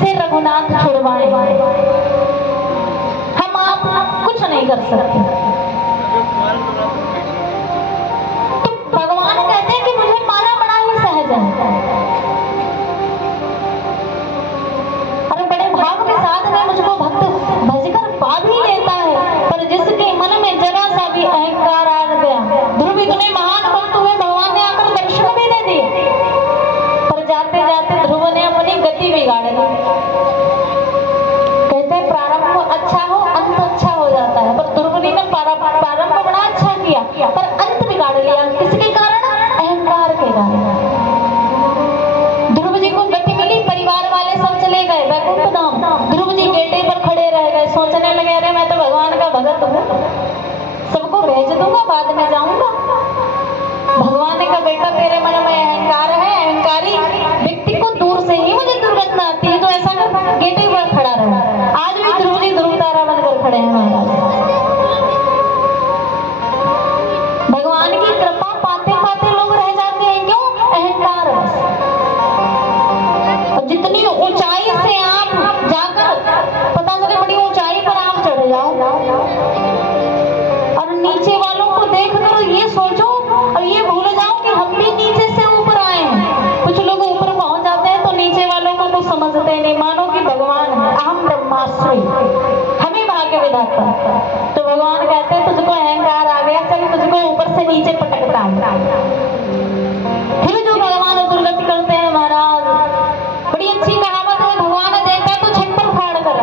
से रघुनाथ छुड़वाए, हम आप कुछ नहीं कर सकते। तो भगवान कहते हैं कि मुझे माना बड़ा ही सहज है, और बड़े भाव के साथ में मुझको भक्त भजकर पा भी लेता है। पर जिसके मन में जरा सा भी अहंकार आ गया, ध्रुव इतने महान भक्त हुए, भगवान ने आकर दर्शन भी दे दिए, पर जाते जाते ध्रुव ने अपनी गति बिगाड़ ली। कहते हैं प्रारंभ अच्छा हो अंत अच्छा हो जाता है, पर ध्रुव ने प्रारंभ बड़ा अच्छा किया पर अंत बिगाड़ लिया। किसके कारण? अहंकार के कारण। ध्रुव जी को गति मिली, परिवार वाले सब चले गए वैकुंठ धाम, ध्रुव जी गेटे पर खड़े रह गए। सोचने लगे अरे मैं तो भगवान का भगत हूँ, सबको भेज दूंगा, बाद में जाऊंगा। भगवान का बेटा तेरे मन में अहंकार है, अहंकारी व्यक्ति को दूर से ही मुझे दुर्गंध आती है, तो ऐसा कर गेटे पर खड़ा रहा। आज भी ध्रुव जी ध्रुव तारा बनकर खड़े हैं महाराज। भगवान की कृपा पाते पाते लोग रह जाते हैं, क्यों? अहंकार बस। और जितनी ऊंचाई से आप जाकर पता चले बड़ी ऊंचाई पर आप चढ़ जाओ और नीचे वालों को देख कर ये सोचो और ये भूल जाओ कि हम भी नीचे से ऊपर आए हैं। कुछ लोग ऊपर पहुंच जाते हैं तो नीचे वालों को तो समझते नहीं, मानो कि भगवान है, अहम ब्रह्मास्मि, हमें भाग्य विधाता। तो भगवान कहते हैं तुझको अहंकार आ गया, चल तुझको ऊपर से नीचे पटकता हूं। फिर जो भगवान दुर्गति करते हैं महाराज, बड़ी अच्छी कहावत है, भगवान देता तो छप्पर फाड़ कर,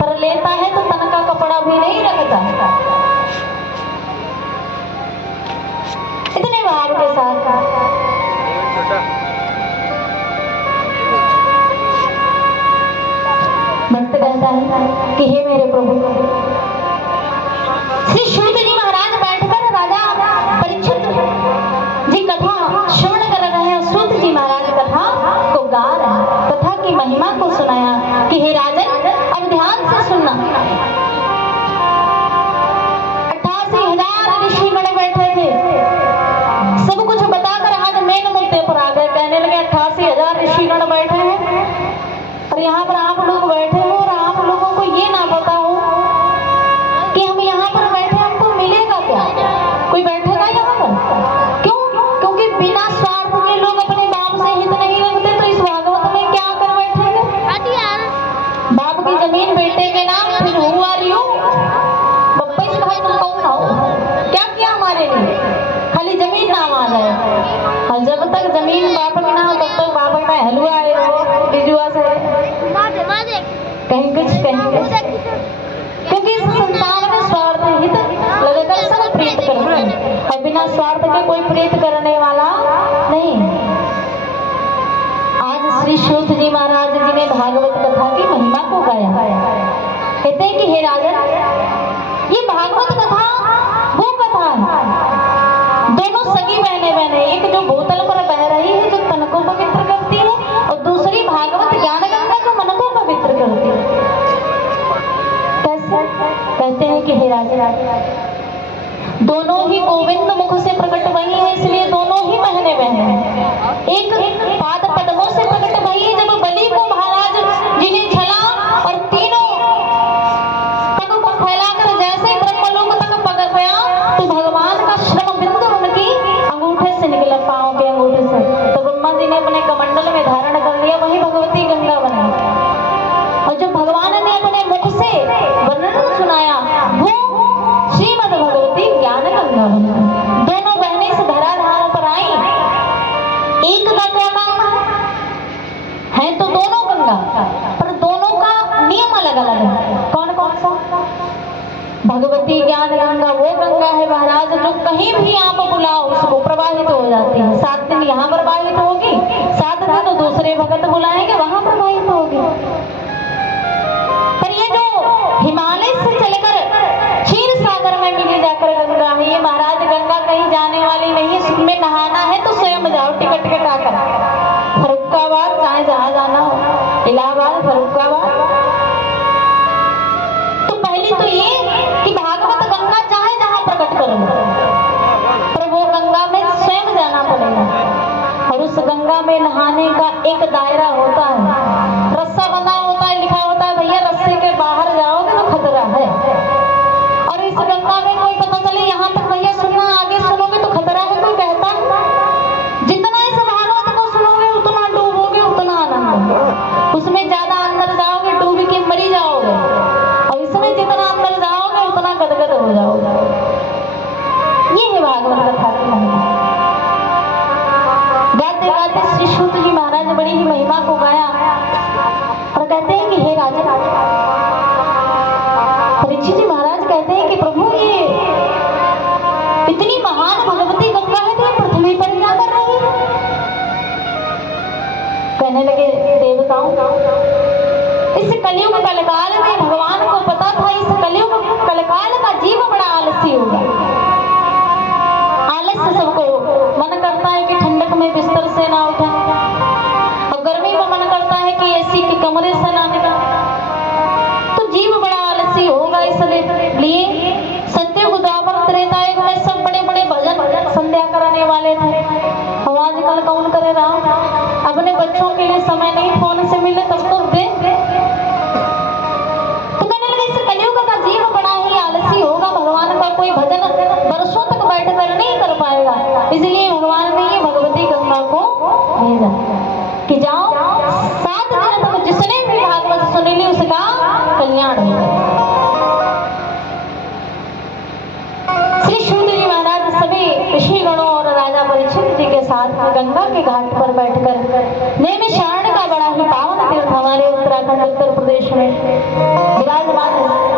पर लेता है तो तन का कपड़ा भी नहीं रखता। इतने भाव के साथ भक्त कहता है कि हे मेरे प्रभु। श्री सूत जी महाराज बैठकर राजा परीक्षित जी कथा श्रवण कर रहे हैं। सूत जी महाराज कथा को गा रहे हैं, कथा की महिमा को सुनाया कि हे राजन अब ध्यान से सुनना। 88,000 ऋषिगण बैठे थे, सब कुछ बताकर आज मेन मुद्दे पर आ गए। कहने लगे 88,000 ऋषिगण बैठे हैं और यहाँ पर आप लोग बैठे हो और आप लोगों को ये ना पता हो कि हम यहाँ पर बैठे, हमको मिलेगा क्या? कोई बैठेगा यहाँ पर? क्यों? क्योंकि बिना स्वार्थ के लोग अपने बाप से हित नहीं रखते, तो इस भागवत में क्या कर बैठेंगे? बाप की जमीन बेटे के नाम, फिर हुआ रियो बप्पा इस भाई तुम कौन हो? क्या किया हमारे लिए? खाली जमीन नाम आ जाए, और जब तक जमीन बाप की ना हो तब तक बाप का हलवा आए हो बिजुआ से कहीं कुछ कहीं कुछ। क्योंकि इस संसार में स्वार्थ हित लगाकर सब प्रीत करते हैं, और बिना स्वार्थ के कोई प्रीत करने वाला नहीं। आज श्री सूत जी महाराज जी ने भागवत कथा की महिमा को गाया। कहते हैं कि हे राजन, ये भागवत कथा वो कथा है, दोनों सगी बहने बहने, एक जो भूतल पर बह रही है जो तन को पवित्र करती है, और दूसरी भागवत ज्ञान गंगा जो मन को पवित्र करती है। कैसे? कहते हैं कि हे राजन दोनों ही गोविंद मुख से प्रकट वही है, इसलिए दोनों ही बहने बहने हैं। एक पाद पद्मों से प्रकट वही है, जब बलि को महाराज जिन्हें छला और तीनों पग को फैलाकर जैसे ब्रह्मलोक तक पग गया, तो भगवान का श्रम बिंदु उनकी अंगूठे से निकला, पांव के अंगूठे से, तो ब्रह्मा जी ने अपने कमंडल में धारण कर लिया, वही भगवती गंगा बनी। और जब भगवान ने अपने मुख से वर्णन सुनाया, वो श्रीमद् भगवती ज्ञान गंगा बनी। दोनों बहनें इस धराधाम पर आई, एक का क्या नाम है तो दोनों गंगा, पर दोनों का नियम अलग अलग है। कौन कौन सा? भगवती ज्ञान गंगा वो गंगा है महाराज जो कहीं भी आप बुलाओ उसको प्रवाहित हो जाती है। 7 दिन यहाँ प्रवाहित होगी, 7 दिन दूसरे भगत बुलाएंगे वहां प्रवाहित होगी। पर ये जो हिमालय से चलकर क्षीर सागर में मिली जाकर गंगा है, ये महाराज गंगा कहीं जाने वाली नहीं है। उसमें नहाना है तो स्वयं जाओ, टिकट कटाकर, फरुखाबाद चाहे जहां जाना हो, इलाहाबाद, फरुखाबाद। तो पहली तो ये कि भागवत गंगा चाहे जहां प्रकट करो, पर वो गंगा में स्वयं जाना पड़ेगा। और उस गंगा में नहाने का एक दायरा होता है, रस्सा बंधा इस कलयुग कलकाल में भगवान को पता था इस कलयुग कलकाल का जीव बड़ा आलसी होगा। आलस्य सबको मन करता है कि ठंडक में बिस्तर से ना उठे और गर्मी में मन करता है कि एसी के कमरे से ना निकले, तो जीव बड़ा आलसी होगा। इसलिए सत्ययुग द्वापर त्रेतायुग में सब बड़े बड़े भजन संध्या कराने वाले थे। अब आजकल कौन करे रहा, अपने बच्चों के लिए समय नहीं फोन से मिले तब तो दे। तो कहने लगे इस कलयुग का जीव बड़ा ही आलसी होगा, भगवान का कोई भजन वर्षों तक बैठकर नहीं कर पाएगा। इसलिए भगवान ने ये भगवती गंगा को भेजा कि जाओ 7 दिन तक जिसने भी भागवत सुन ली उसका कल्याण हो जाए। श्री शुद्ध जी महाराज सभी ऋषिगणों और राजा परीक्षित जी के साथ गंगा के घाट पर बैठकर नैमिषारण्य का बड़ा ही पावन तीर्थ हमारे उत्तराखंड उत्तर प्रदेश में विराजमान है।